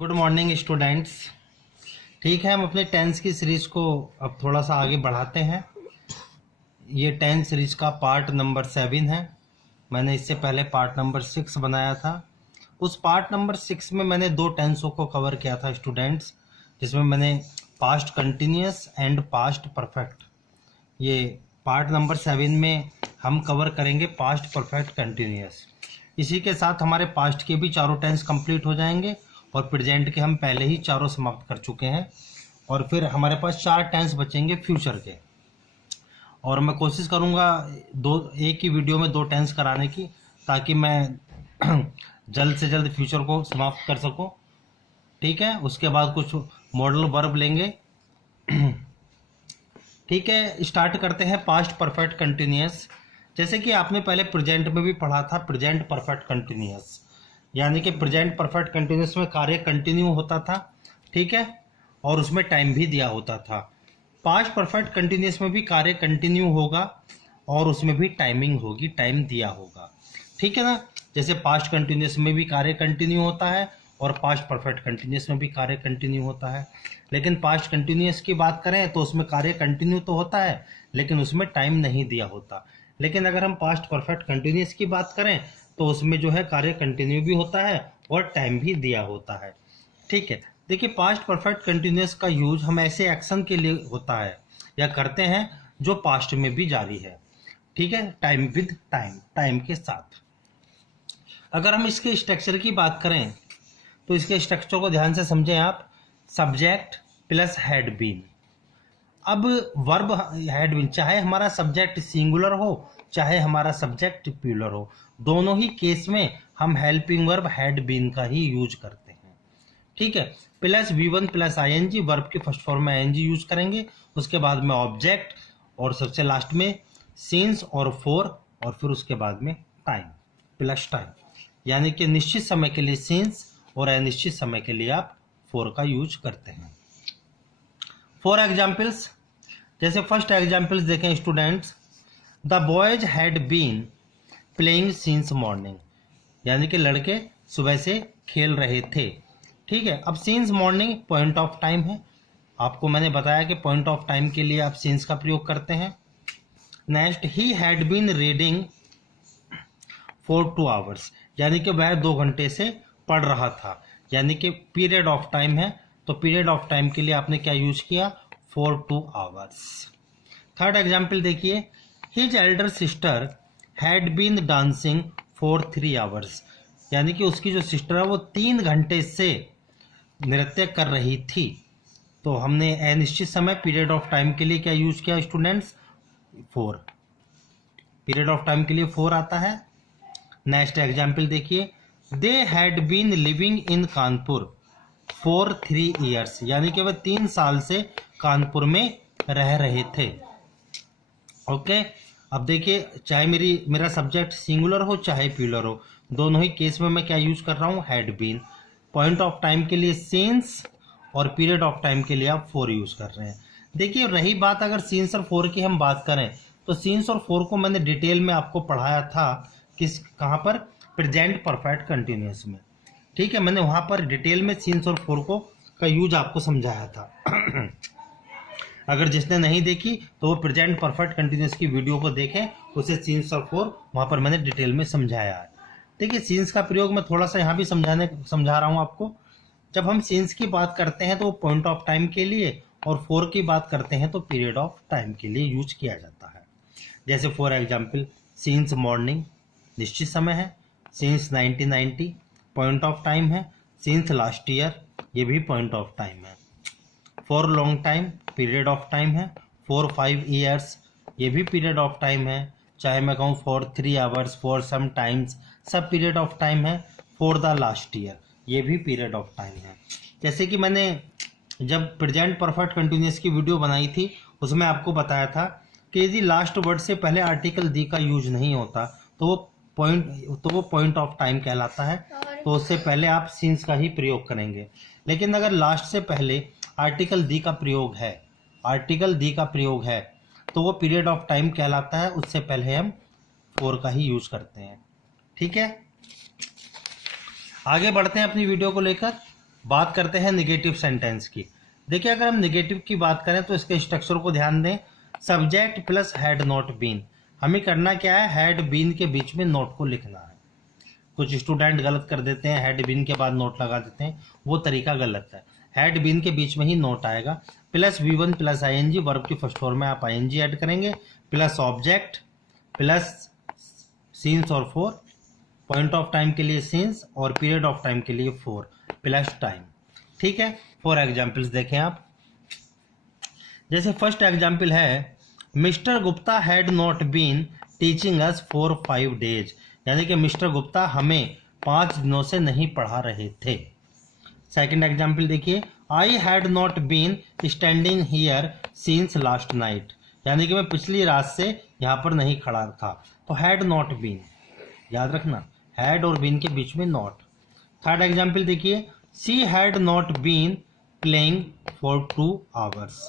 Good morning students. ठीक है, हम अपने टेंस की सीरीज को अब थोड़ा सा आगे बढ़ाते हैं। ये टेंस सीरीज का पार्ट नंबर 7 है। मैंने इससे पहले पार्ट नंबर 6 बनाया था। उस पार्ट नंबर 6 में मैंने दो टेंसों को कवर किया था स्टूडेंट्स, जिसमें मैंने past continuous and past perfect. ये पार्ट नंबर 7 में हम कवर करेंगे पास्ट परफेक्ट कंटिन्यूअस। इसी के साथ हमारे पास्ट के भी चारों टेंस कंप्लीट हो जाएंगे और प्रेजेंट के हम पहले ही चारों समाप्त कर चुके हैं। और फिर हमारे पास 4 टेंस बचेंगे फ्यूचर के। और मैं कोशिश करूंगा एक ही वीडियो में 2 टेंस कराने की, ताकि मैं जल्द से जल्द फ्यूचर को समाप्त कर सकूं। ठीक है, उसके बाद कुछ मॉडल वर्ब लेंगे। ठीक है, स्टार्ट करते हैं पास्ट परफेक्ट कंटिन्यूअस। जैसे कि आपने पहले प्रेजेंट में भी पढ़ा था, प्रेजेंट परफेक्ट कंटिन्यूअस, यानी कि प्रेजेंट परफेक्ट कंटिन्यूअस में कार्य कंटिन्यू होता था। ठीक है, और उसमें टाइम भी दिया होता था। पास्ट परफेक्ट कंटिन्यूअस में भी कार्य कंटिन्यू होगा और उसमें भी टाइमिंग होगी, टाइम दिया होगा। ठीक है ना। जैसे पास्ट कंटिन्यूअस में भी कार्य कंटिन्यू होता है और पास्ट परफेक्ट कंटिन्यूअस में भी कार्य कंटिन्यू होता है। लेकिन पास्ट कंटिन्यूअस की बात करें तो उसमें कार्य कंटिन्यू तो होता है, लेकिन उसमें टाइम नहीं दिया होता। लेकिन अगर हम पास्ट परफेक्ट कंटिन्यूअस की बात करें तो उसमें जो है कार्य कंटिन्यू भी होता है और टाइम भी दिया होता है। ठीक है, देखिए पास्ट परफेक्ट कंटिन्यूअस का यूज हम ऐसे एक्शन के लिए होता है या करते हैं जो पास्ट में भी जारी है। ठीक है, टाइम विद टाइम, टाइम के साथ। अगर हम इसके स्ट्रक्चर की बात करें तो इसके स्ट्रक्चर को ध्यान से समझें आप। Subject plus had been. अब वर्ब हैड बीन, चाहे हमारा सब्जेक्ट सिंगुलर हो चाहे हमारा सब्जेक्ट प्लूरल हो, दोनों ही केस में हम हेल्पिंग वर्ब हैड बीन का ही यूज करते हैं। ठीक है, plus V1 plus ING, verb के फर्स्ट फॉर्म में ING यूज करेंगे, उसके बाद में ऑब्जेक्ट और सबसे लास्ट में सिंस और फॉर, और फिर उसके बाद में टाइम प्लस टाइम, यानी कि निश्चित समय के लिए सिंस और अनिश्चित समय के लिए आप फॉर का यूज करते हैं। फॉर एग्जाम्पल्स, जैसे फर्स्ट एग्जाम्पल्स देखें students. The boys had been playing since morning, यानी कि लड़के सुबह से खेल रहे थे। ठीक है, अब since morning point of time है। आपको मैंने बताया कि पॉइंट ऑफ टाइम के लिए आप सिंस का प्रयोग करते हैं। Next, he had been reading for 2 hours, यानी कि वह 2 घंटे से पढ़ रहा था, यानी कि पीरियड ऑफ टाइम है, तो पीरियड ऑफ टाइम के लिए आपने क्या यूज किया, फॉर 2 आवर्स। थर्ड एग्जाम्पल देखिए। His elder sister had been dancing for 3 hours, यानी कि उसकी जो सिस्टर है वो 3 घंटे से नृत्य कर रही थी। तो हमने अनिश्चित समय पीरियड ऑफ टाइम के लिए क्या यूज किया स्टूडेंट्स, 4। पीरियड ऑफ टाइम के लिए 4 आता है। नेक्स्ट एग्जाम्पल देखिए। They had been living in Kanpur for 3 years, यानी कि वह 3 साल से कानपुर में रह रहे थे। ओके, अब देखिए, चाहे मेरा सब्जेक्ट सिंगुलर हो चाहे प्लूरल हो, दोनों ही केस में मैं क्या यूज कर रहा हूँ, had been. Point of time के लिए सिंस और पीरियड ऑफ टाइम के लिए आप 4 यूज कर रहे हैं। देखिए, रही बात अगर सिंस और 4 की हम बात करें तो सिंस और 4 को मैंने डिटेल में आपको पढ़ाया था, कहाँ पर, प्रेजेंट परफेक्ट कंटिन्यूअस में। ठीक है, मैंने वहां पर डिटेल में सिंस और 4 का यूज आपको समझाया था। अगर जिसने नहीं देखी तो वो प्रेजेंट परफेक्ट कंटिन्यूअस की वीडियो को देखें, उसे सिंस और 4 वहां पर मैंने डिटेल में समझाया है। देखिए, सिंस का प्रयोग मैं थोड़ा सा यहाँ भी समझा रहा हूँ आपको। जब हम सिंस की बात करते हैं तो वो पॉइंट ऑफ टाइम के लिए, और 4 की बात करते हैं तो पीरियड ऑफ टाइम के लिए यूज किया जाता है। जैसे फॉर एग्जाम्पल, सिंस मॉर्निंग निश्चित समय है, सिंस 1990 पॉइंट ऑफ टाइम है, सिंस लास्ट ईयर ये भी पॉइंट ऑफ टाइम है। For long time period of time है, फॉर 5 ईयर्स ये भी पीरियड ऑफ टाइम है, चाहे मैं कहूँ for 3 hours, for some times, सब पीरियड ऑफ टाइम है। फॉर द लास्ट ईयर ये भी पीरियड ऑफ टाइम है। जैसे कि मैंने जब प्रेजेंट परफेक्ट कंटिन्यूअस की वीडियो बनाई थी उसमें आपको बताया था कि यदि लास्ट वर्ड से पहले आर्टिकल दी का यूज नहीं होता तो वो पॉइंट ऑफ टाइम कहलाता है, तो उससे पहले आप सिंस का ही प्रयोग करेंगे। लेकिन अगर लास्ट से पहले आर्टिकल दी का प्रयोग है तो वो पीरियड ऑफ टाइम कहलाता है, उससे पहले हम 4 का ही यूज करते हैं। ठीक है, आगे बढ़ते हैं अपनी वीडियो को लेकर। बात करते हैं निगेटिव सेंटेंस की। देखिए अगर हम निगेटिव की बात करें तो इसके स्ट्रक्चर को ध्यान दें। Subject plus had not been, हमें करना क्या है, हैड बीन के बीच में नोट को लिखना है। कुछ स्टूडेंट गलत कर देते हैं, हैड बीन के बाद नोट लगा देते हैं, वो तरीका गलत है। हैड बीन के बीच में ही नोट आएगा। Plus V1 plus ING, verb की फर्स्ट फॉर्म में आप ING ऐड करेंगे, प्लस ऑब्जेक्ट प्लस सीन्स और फोर, पॉइंट ऑफ टाइम के लिए सीन्स और पीरियड ऑफ टाइम के लिए फोर, प्लस टाइम। ठीक है, 4 एग्जाम्पल्स देखें आप। जैसे फर्स्ट एग्जाम्पल है, mister Gupta had not been teaching us for 5 days, यानी कि मिस्टर गुप्ता हमें 5 दिनों से नहीं पढ़ा रहे थे। सेकंड एग्जाम्पल देखिए, I had not been standing here since last night, यानी कि मैं पिछली रात से यहाँ पर नहीं खड़ा था। तो हैड नॉट बीन, याद रखना हैड और बीन के बीच में नॉट। थर्ड एग्जाम्पल देखिए, she had not been playing for 2 hours.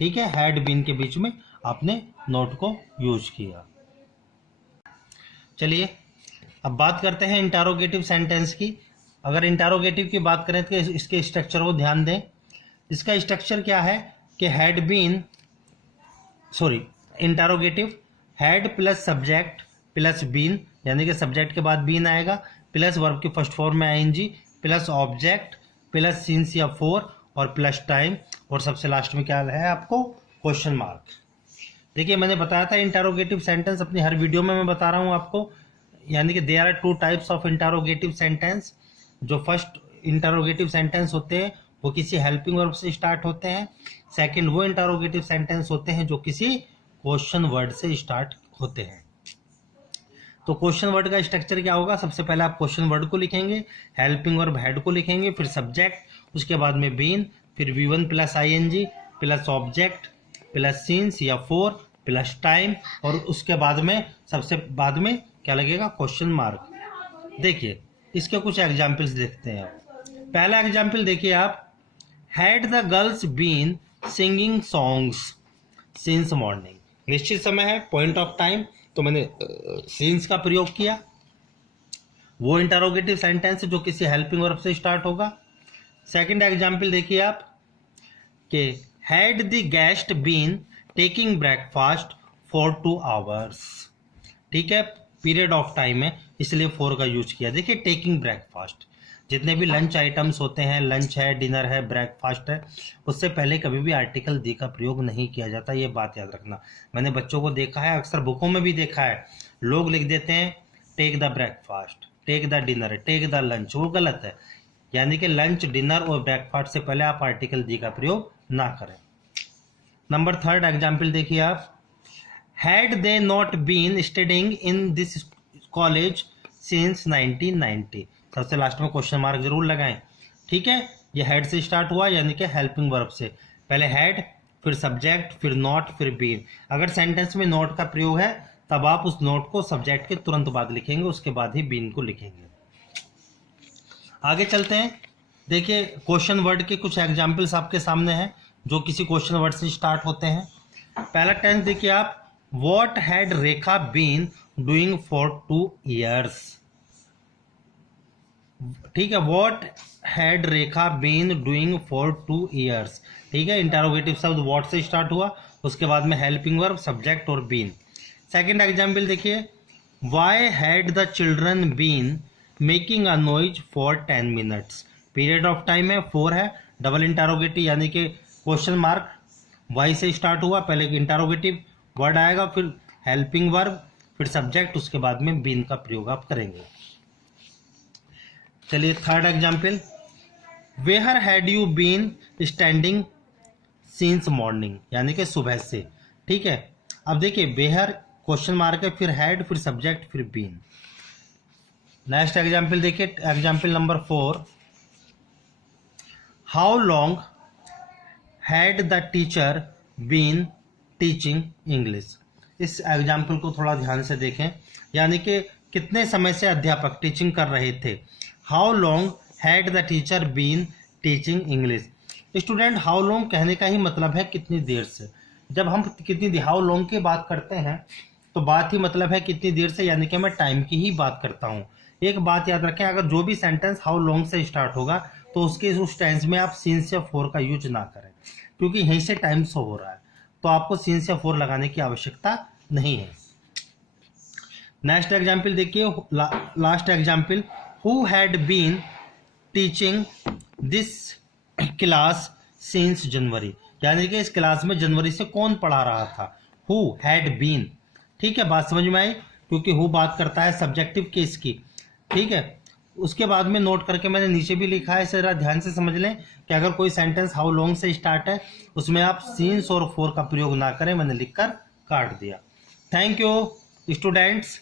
ठीक है, हैड बीन के बीच में आपने नोट को यूज किया। चलिए अब बात करते हैं इंटरोगेटिव सेंटेंस की। अगर इंटरोगेटिव की बात करें तो इसके स्ट्रक्चर को ध्यान दें। इसका स्ट्रक्चर क्या है कि interrogative had plus subject plus been, यानी कि सब्जेक्ट के बाद बीन आएगा, प्लस वर्ब की फर्स्ट फॉर्म में ING, plus object plus since या फॉर और प्लस टाइम, और सबसे लास्ट में क्या है आपको, क्वेश्चन मार्क। देखिए मैंने बताया था इंटरोगेटिव सेंटेंस अपनी हर वीडियो में मैं बता रहा हूँ आपको, यानी कि there are 2 types of interrogative sentence. जो फर्स्ट इंटरोगेटिव सेंटेंस होते हैं वो किसी हेल्पिंग वर्ब से स्टार्ट होते हैं। सेकंड वो इंटरोगेटिव सेंटेंस होते हैं जो किसी क्वेश्चन वर्ड से स्टार्ट होते हैं। तो क्वेश्चन वर्ड का स्ट्रक्चर क्या होगा, सबसे पहले आप क्वेश्चन वर्ड को लिखेंगे, हेल्पिंग वर्ब हेड को लिखेंगे, फिर सब्जेक्ट, उसके बाद में बीन, फिर V1 plus ING plus object plus scenes या फोर प्लस टाइम, और उसके बाद में सबसे बाद में क्या लगेगा, क्वेश्चन मार्क। देखिए इसके कुछ एग्जाम्पल्स देखते हैं। पहला एग्जाम्पल देखिए आप, had the girls been singing songs since morning. निश्चित समय है, पॉइंट ऑफ टाइम, तो मैंने सिंस का प्रयोग किया। वो इंटरोगेटिव सेंटेंस जो किसी हेल्पिंग वर्ब से स्टार्ट होगा। सेकंड एग्जाम्पल देखिए आप कि had the guest been taking breakfast for 2 hours. ठीक है, पीरियड ऑफ टाइम है इसलिए 4 का यूज किया। देखिए टेकिंग ब्रेकफास्ट, जितने भी लंच आइटम्स होते हैं, लंच है, डिनर है, ब्रेकफास्ट है, उससे पहले कभी भी आर्टिकल दी का प्रयोग नहीं किया जाता, ये बात याद रखना। मैंने बच्चों को देखा है, अक्सर बुकों में भी देखा है, लोग लिख देते हैं take the breakfast, take the dinner, take the lunch, वो गलत है। यानी कि लंच, डिनर और ब्रेकफास्ट से पहले आप आर्टिकल दी का प्रयोग ना करें। नंबर थर्ड एग्जाम्पल देखिए आप, had they not been studying in this college since 1990। सबसे लास्ट में क्वेश्चन मार्क जरूर लगाएं। ठीक है, ये हेड से स्टार्ट हुआ यानी कि हेल्पिंग वर्ब से, पहले हेड फिर सब्जेक्ट फिर नॉट फिर बीन। अगर सेंटेंस में नॉट का प्रयोग है तब आप उस नॉट को सब्जेक्ट के तुरंत बाद लिखेंगे, उसके बाद ही बीन को लिखेंगे। आगे चलते हैं। देखिए क्वेश्चन वर्ड के कुछ एग्जाम्पल्स आपके सामने हैं जो किसी क्वेश्चन वर्ड से स्टार्ट होते हैं। पहला टेंस देखिए आप, what had Rekha been doing for 2 years। ठीक है, what had Rekha been doing for 2 years। ठीक है, इंटरोगेटिव शब्द व्हाट से स्टार्ट हुआ, उसके बाद में हेल्पिंग वर्ब, सब्जेक्ट और बीन। सेकंड एग्जाम्पल देखिए, why had the children been making a noise for 10 minutes। Period of time है, 4 है, डबल इंटरोगेटिव यानी कि क्वेश्चन मार्क, वाई से स्टार्ट हुआ, पहले इंटरोगेटिव वर्ड आएगा, फिर हेल्पिंग वर्ब, फिर सब्जेक्ट, उसके बाद में बीन का प्रयोग आप करेंगे। चलिए third example, where had you been standing since morning, यानी कि सुबह से। ठीक है, अब देखिए वेयर क्वेश्चन मार्क है, फिर हैड, फिर सब्जेक्ट, फिर बीन। नेक्स्ट एग्जाम्पल देखिए, example number 4, how long had the teacher been teaching English. इस एग्जाम्पल को थोड़ा ध्यान से देखें, यानी कि कितने समय से अध्यापक टीचिंग कर रहे थे। How long had the teacher been teaching English. Student, how long कहने का ही मतलब है कितनी देर से। जब हम कितनी हाउ लॉन्ग की बात करते हैं तो बात ही मतलब है कितनी देर से, यानी कि मैं टाइम की ही बात करता हूँ। एक बात याद रखें, अगर जो भी सेंटेंस हाउ लॉन्ग से स्टार्ट होगा तो उसके उस टेंस में आप सीन्स या फोर का यूज ना करें, क्योंकि यहीं से टाइम शो हो रहा है, तो आपको सीन्स या फोर लगाने की आवश्यकता नहीं है। नेक्स्ट एग्जाम्पल देखिए, last example, who had been teaching this class since January, यानी कि इस क्लास में जनवरी से कौन पढ़ा रहा था, हु हैड बीन। ठीक है, बात समझ में आई, क्योंकि हु बात करता है सब्जेक्टिव केस की। ठीक है, उसके बाद में नोट करके मैंने नीचे भी लिखा है, जरा ध्यान से समझ लें कि अगर कोई सेंटेंस हाउ लॉन्ग से स्टार्ट है उसमें आप सीन्स और फोर का प्रयोग ना करें, मैंने लिखकर काट दिया। Thank you students.